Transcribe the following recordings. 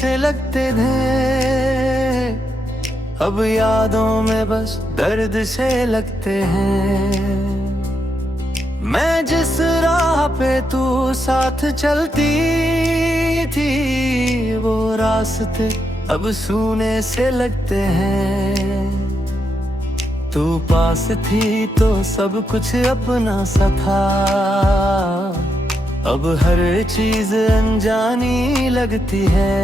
से लगते थे, अब यादों में बस दर्द से लगते हैं। मैं जिस राह पे तू साथ चलती थी, वो रास्ते अब सूने से लगते हैं। तू पास थी तो सब कुछ अपना सा था, अब हर चीज अनजानी लगती है।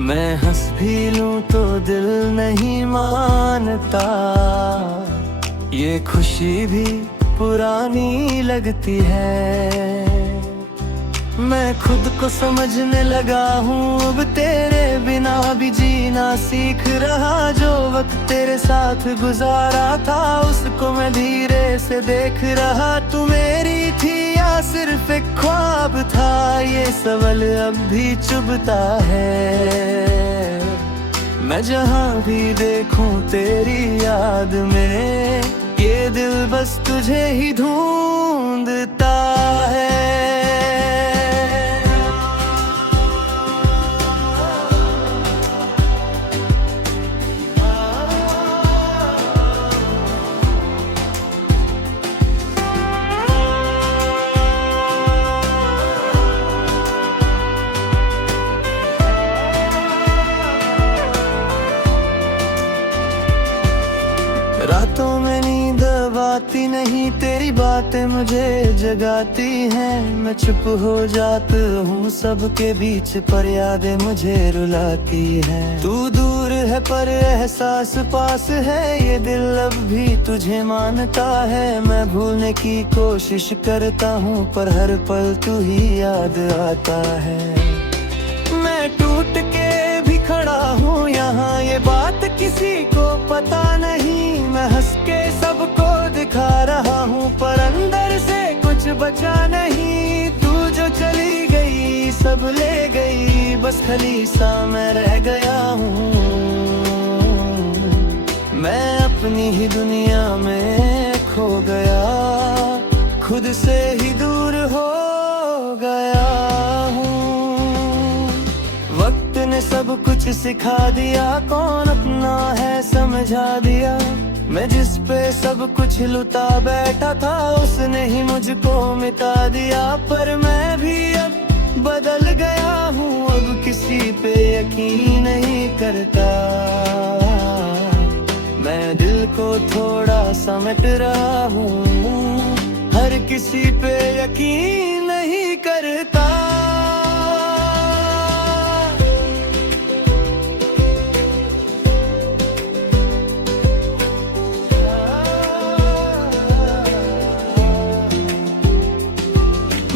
मैं हंस भी लूं तो दिल नहीं मानता, ये खुशी भी पुरानी लगती है। मैं खुद को समझने लगा हूँ अब, तेरे बिना भी जीना सीख रहा। जो वक्त तेरे साथ गुजारा था, उसको मैं धीरे से देख रहा। तू मेरी थी या सिर्फ एक ख्वाब था, ये सवाल अब भी चुभता है। मैं जहाँ भी देखूं तेरी याद में, ये दिल बस तुझे ही ढूंढता है। रातों में नींद आती नहीं, तेरी बातें मुझे जगाती हैं। मैं चुप हो जाता हूँ सबके बीच, पर यादें मुझे रुलाती हैं। तू दूर है पर एहसास पास है, ये दिल अब भी तुझे मानता है। मैं भूलने की कोशिश करता हूँ, पर हर पल तू ही याद आता है। मैं टूट के भी खड़ा हूँ यहाँ, ये बात किसी को पता नहीं। मैं हंस के सबको दिखा रहा हूँ, पर अंदर से कुछ बचा नहीं। तू जो चली गई सब ले गई, बस खाली सा मैं रह गया हूँ। मैं अपनी ही दुनिया में खो गया, खुद से ही दूर हो गया हूँ। वक्त ने सब कुछ सिखा दिया, कौन अपना है समझा दिया। मैं जिस पे सब कुछ लुटा बैठा था, उसने ही मुझको मिटा दिया। पर मैं भी अब बदल गया हूँ, अब किसी पे यकीन नहीं करता। मैं दिल को थोड़ा समझ रहा हूँ, हर किसी पे यकीन नहीं करता।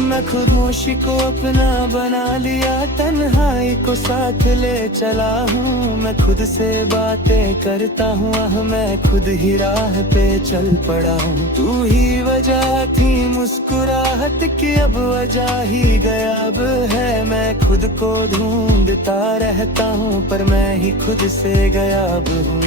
मैं खामोशी को अपना बना लिया, तन्हाई को साथ ले चला हूँ। मैं खुद से बातें करता हूँ, मैं खुद ही राह पे चल पड़ा हूँ। तू ही वजह थी मुस्कुराहट की, अब वजह ही गायब है। मैं खुद को ढूंढता रहता हूँ, पर मैं ही खुद से गायब हूँ।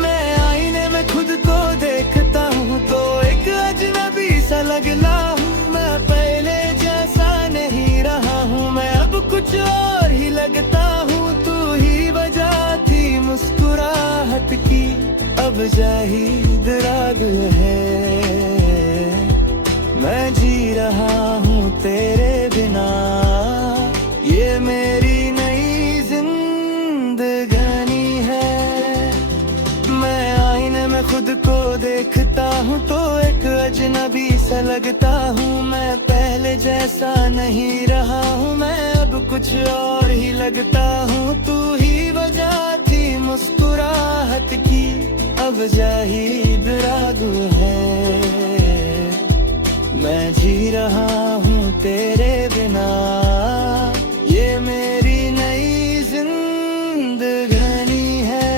मैं आईने में खुद को देखता हूँ तो एक अजनबी सा लगना हूँ। मैं पहले जैसा नहीं रहा हूँ, मैं अब कुछ और ही लगता हूँ। तू ही वजह थी मुस्कुराहट की, अब जाहिद राग है। मैं जी रहा हूँ तेरे बिना, ये मेरी नई जिंदगानी है। मैं आईने में खुद को देखता हूँ तो एक अजनबी सा लगता हूँ। मैं पहले जैसा नहीं रहा हूँ, मैं अब कुछ और ही लगता हूँ। तू ही वजह थी मुस्कुराहट की, अब जाहिद रागू है। मैं जी रहा हूँ तेरे बिना, ये मेरी नई जिंदगानी है।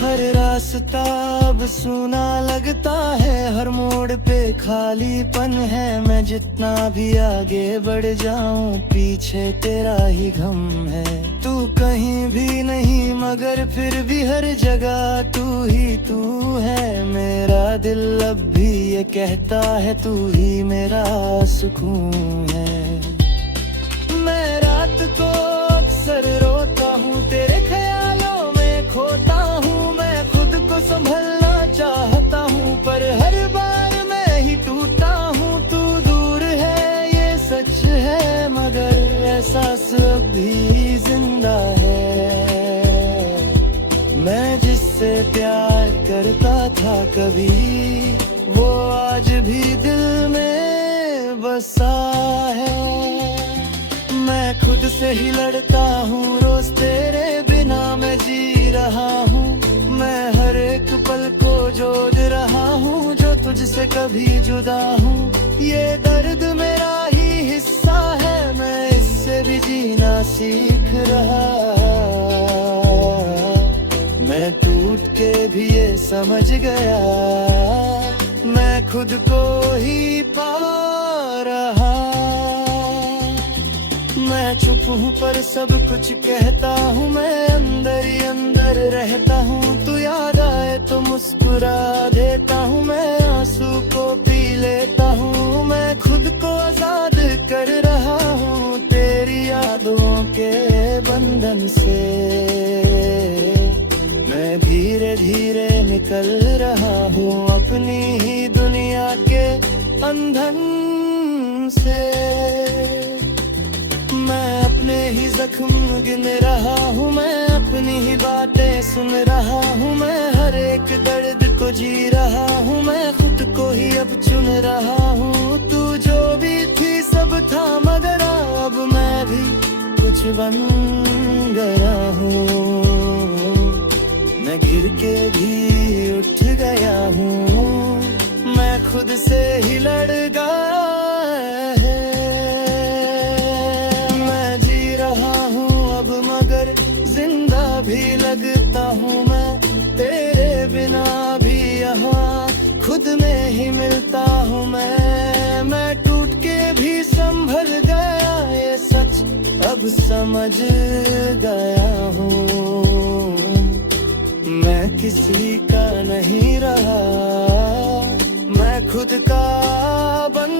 हर रास्ता अब सूना लगता है, हर मोड़ पे खालीपन है। मैं जितना भी आगे बढ़ जाऊं, पीछे तेरा ही गम है। तू कहीं भी मगर फिर भी हर जगह तू ही तू है। मेरा दिल अब भी ये कहता है तू ही मेरा सुकून है। मैं रात को अक्सर रोता हूँ, तेरे ख्यालों में खोता हूँ। मैं खुद को संभलना चाहता हूँ, पर हर बार मैं ही टूटा हूँ। तू दूर है ये सच है, मगर एहसास अब भी जिंदा है। मैं जिससे प्यार करता था कभी, वो आज भी दिल में बसा है। मैं खुद से ही लड़ता हूँ रोज, तेरे बिना मैं जी रहा हूँ। मैं हर एक पल को जोड़ रहा हूँ, जो तुझसे कभी जुदा हूँ। ये दर्द मेरा ही हिस्सा है, मैं इससे भी जीना सीख रहा। मैं टूट के भी ये समझ गया, मैं खुद को ही पा रहा। मैं चुप हूँ पर सब कुछ कहता हूँ, मैं अंदर ही अंदर रहता हूँ। तू याद आए तो मुस्कुरा देता हूँ, मैं आंसू को पी लेता हूँ। मैं खुद को आजाद कर रहा हूँ तेरी यादों के बंधन से। मैं धीरे धीरे निकल रहा हूँ अपनी ही दुनिया के अंधन से। मैं अपने ही जख्म गिन रहा हूँ, मैं अपनी ही बातें सुन रहा हूँ। मैं हर एक दर्द को जी रहा हूँ, मैं खुद को ही अब चुन रहा हूँ। तू जो भी थी सब था, मगर अब मैं भी कुछ बन गया हूँ। मैं गिर के भी उठ गया हूँ, मैं खुद से ही लड़ गया है। जिंदा भी लगता हूँ मैं, तेरे बिना भी यहाँ खुद में ही मिलता हूँ मैं टूट के भी संभल गया, ये सच अब समझ गया हूँ। मैं किसी का नहीं रहा, मैं खुद का बन